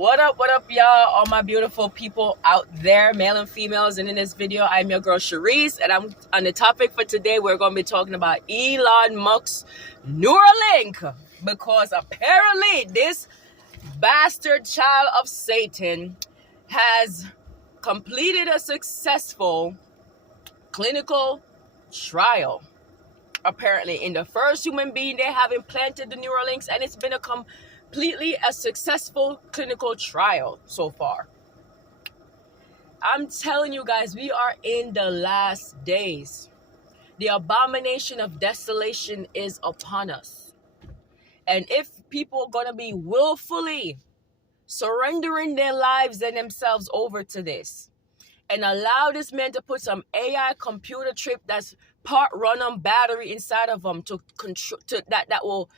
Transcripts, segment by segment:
What up, y'all? All my beautiful people out there, male and females. And in this video, I'm your girl, Sharice. And I'm on the topic for today. We're going to be talking about Elon Musk's Neuralink. Because apparently this bastard child of Satan has completed a successful clinical trial. Apparently, in the first human being, they have implanted the Neuralinks, and it's been completely a successful clinical trial so far. I'm telling you guys, we are in the last days. The abomination of desolation is upon us. And if people are going to be willfully surrendering their lives and themselves over to this, and allow this man to put some AI computer chip that's part run on battery inside of them to control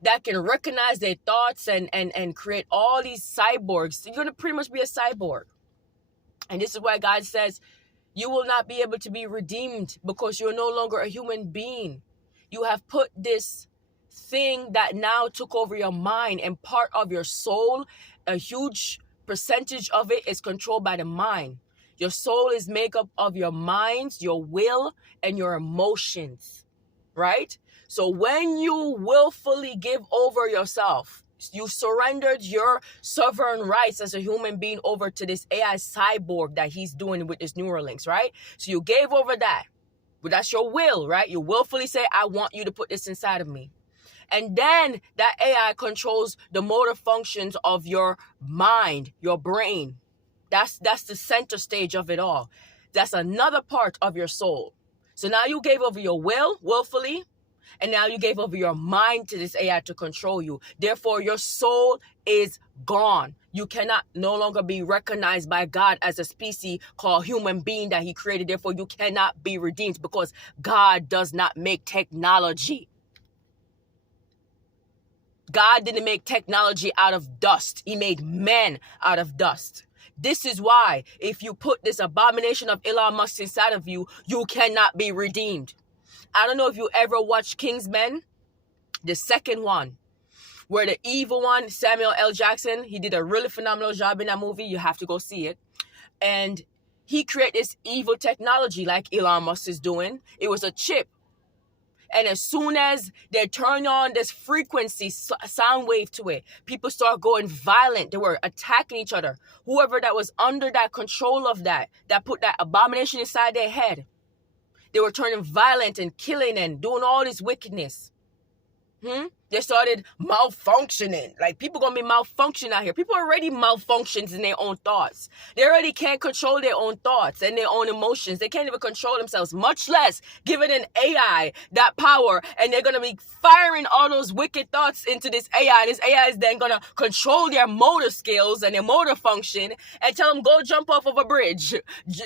that can recognize their thoughts and create all these cyborgs. You're gonna pretty much be a cyborg. And this is why God says you will not be able to be redeemed because you're no longer a human being. You have put this thing that now took over your mind and part of your soul. A huge percentage of it is controlled by the mind. Your soul is made up of your mind, your will, and your emotions, right? So when you willfully give over yourself, you surrendered your sovereign rights as a human being over to this AI cyborg that he's doing with his Neuralinks, right? So you gave over that. But that's your will, right? You willfully say, I want you to put this inside of me. And then that AI controls the motor functions of your mind, your brain. That's the center stage of it all. That's another part of your soul. So now you gave over your will, willfully, and now you gave over your mind to this AI to control you. Therefore, your soul is gone. You cannot no longer be recognized by God as a species called human being that he created. Therefore, you cannot be redeemed because God does not make technology. God didn't make technology out of dust. He made men out of dust. This is why if you put this abomination of Elon Musk inside of you, you cannot be redeemed. I don't know if you ever watched Kingsman, the second one, where the evil one, Samuel L. Jackson, he did a really phenomenal job in that movie. You have to go see it. And he created this evil technology like Elon Musk is doing. It was a chip. And as soon as they turn on this frequency sound wave to it, people start going violent. They were attacking each other. Whoever that was under that control of that put that abomination inside their head, they were turning violent and killing and doing all this wickedness. They started malfunctioning. Like, people gonna be malfunctioning out here. People already malfunctions in their own thoughts. They already can't control their own thoughts and their own emotions. They can't even control themselves, much less giving an AI that power. And they're gonna be firing all those wicked thoughts into this AI. This AI is then gonna control their motor skills and their motor function and tell them, go jump off of a bridge.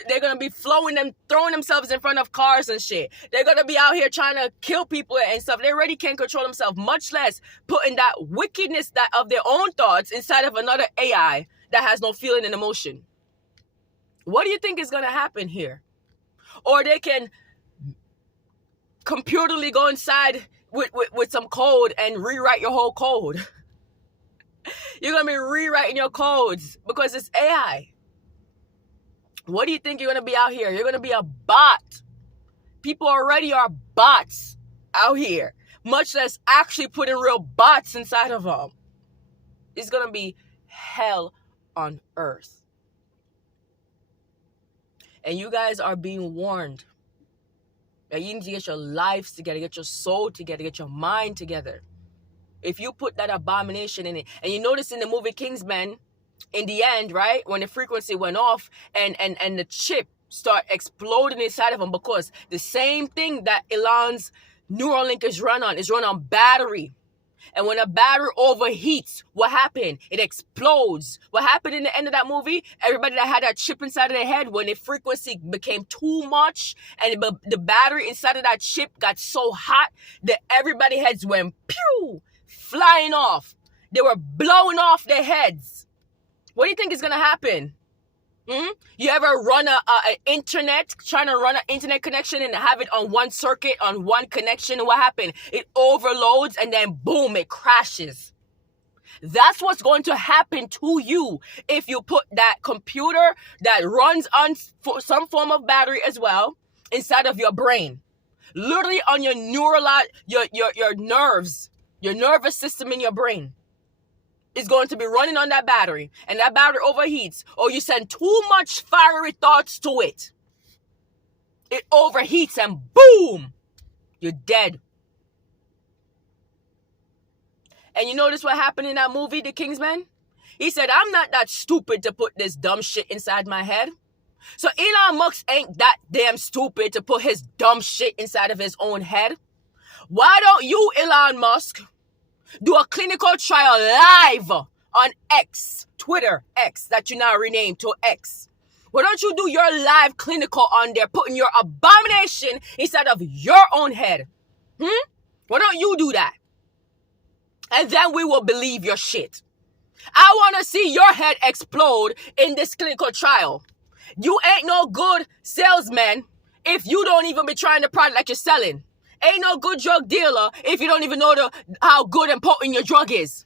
They're gonna be throwing themselves in front of cars and shit. They're gonna be out here trying to kill people and stuff. They already can't control themselves, much less putting that wickedness that of their own thoughts inside of another AI that has no feeling and emotion. What do you think is going to happen here? Or they can computerly go inside with some code and rewrite your whole code. You're going to be rewriting your codes because it's AI. What do you think you're going to be out here? You're going to be a bot. People already are bots out here. Much less actually putting real bots inside of them. It's going to be hell on earth. And you guys are being warned that you need to get your lives together, get your soul together, get your mind together. If you put that abomination in it, and you notice in the movie Kingsman, in the end, right, when the frequency went off and the chip start exploding inside of them, because the same thing that Elon's Neuralink is run on battery. And when a battery overheats, what happened? It explodes. What happened in the end of that movie? Everybody that had that chip inside of their head, when the frequency became too much and the battery inside of that chip got so hot that everybody's heads went pew, flying off. They were blowing off their heads. What do you think is going to happen? You ever run an internet, trying to run an internet connection and have it on one circuit, on one connection, and what happened? It overloads and then boom, it crashes. That's what's going to happen to you if you put that computer that runs on some form of battery as well inside of your brain. Literally on your your nerves, your nervous system in your brain is going to be running on that battery, and that battery overheats, or you send too much fiery thoughts to it. It overheats and boom, you're dead. And you notice what happened in that movie, The Kingsman? He said, I'm not that stupid to put this dumb shit inside my head. So Elon Musk ain't that damn stupid to put his dumb shit inside of his own head. Why don't you, Elon Musk, do a clinical trial live on X, Twitter X, that you now renamed to X? Why don't you do your live clinical on there, putting your abomination inside of your own head? Why don't you do that? And then we will believe your shit. I want to see your head explode in this clinical trial. You ain't no good salesman if you don't even be trying the product that you're selling. Ain't no good drug dealer if you don't even know how good and potent your drug is.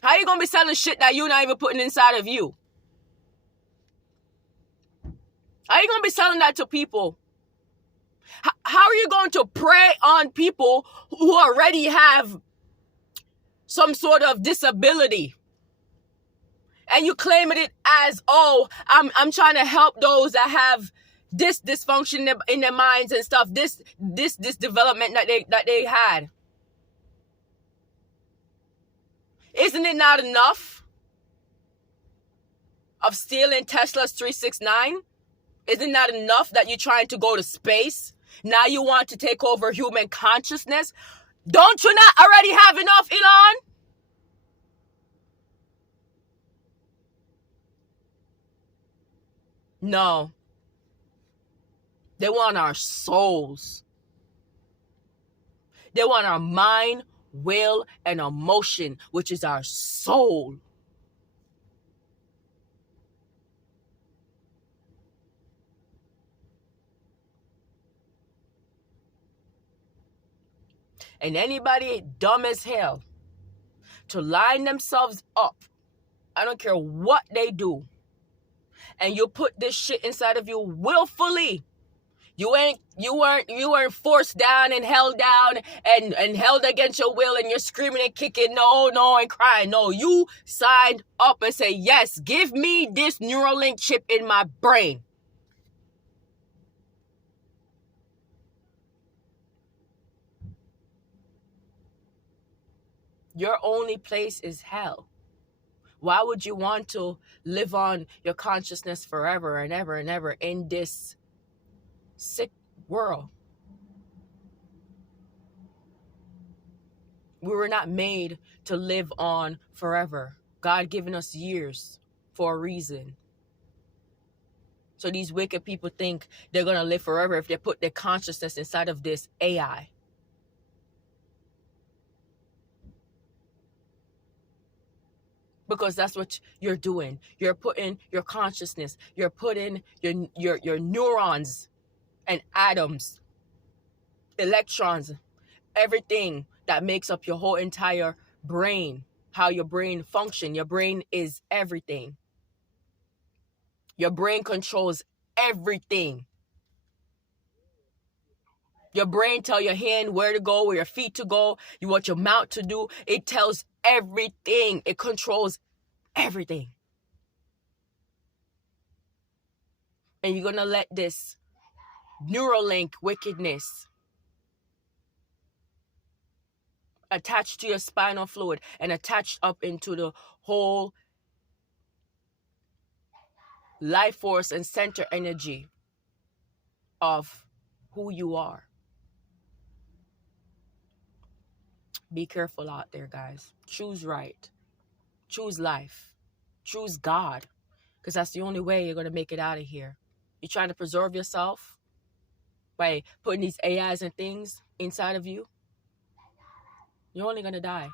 How you gonna be selling shit that you're not even putting inside of you? How you gonna be selling that to people? How are you going to prey on people who already have some sort of disability? And you claiming it as, oh, I'm trying to help those that have this dysfunction in their minds and stuff, this development that they had. Isn't it not enough of stealing Tesla's 369? Isn't that enough that you're trying to go to space? Now you want to take over human consciousness? Don't you not already have enough, Elon? No. They want our souls. They want our mind, will, and emotion, which is our soul. And anybody dumb as hell to line themselves up, I don't care what they do, and you put this shit inside of you willfully. You weren't forced down and held down and held against your will, and you're screaming and kicking no and crying. No, you signed up and say, yes, give me this Neuralink chip in my brain. Your only place is hell. Why would you want to live on your consciousness forever and ever and ever in this sick world? We were not made to live on forever. God given us years for a reason. So these wicked people think they're going to live forever if they put their consciousness inside of this AI. Because that's what you're doing. You're putting your consciousness, you're putting your neurons and atoms, electrons, everything that makes up your whole entire brain, how your brain functions. Your brain is everything. Your brain controls everything. Your brain tells your hand where to go, where your feet to go, what your mouth to do. It tells everything. It controls everything. And you're going to let this Neuralink wickedness attached to your spinal fluid and attached up into the whole life force and center energy of who you are. Be careful out there, guys. Choose right. Choose life. Choose God. Because that's the only way you're going to make it out of here. You're trying to preserve yourself by putting these AIs and things inside of you. You're only going to die.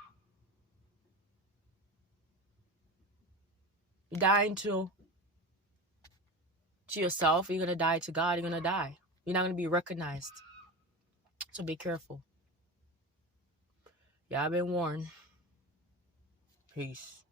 You're dying to yourself. You're going to die to God. You're going to die. You're not going to be recognized. So be careful. Y'all been warned. Peace.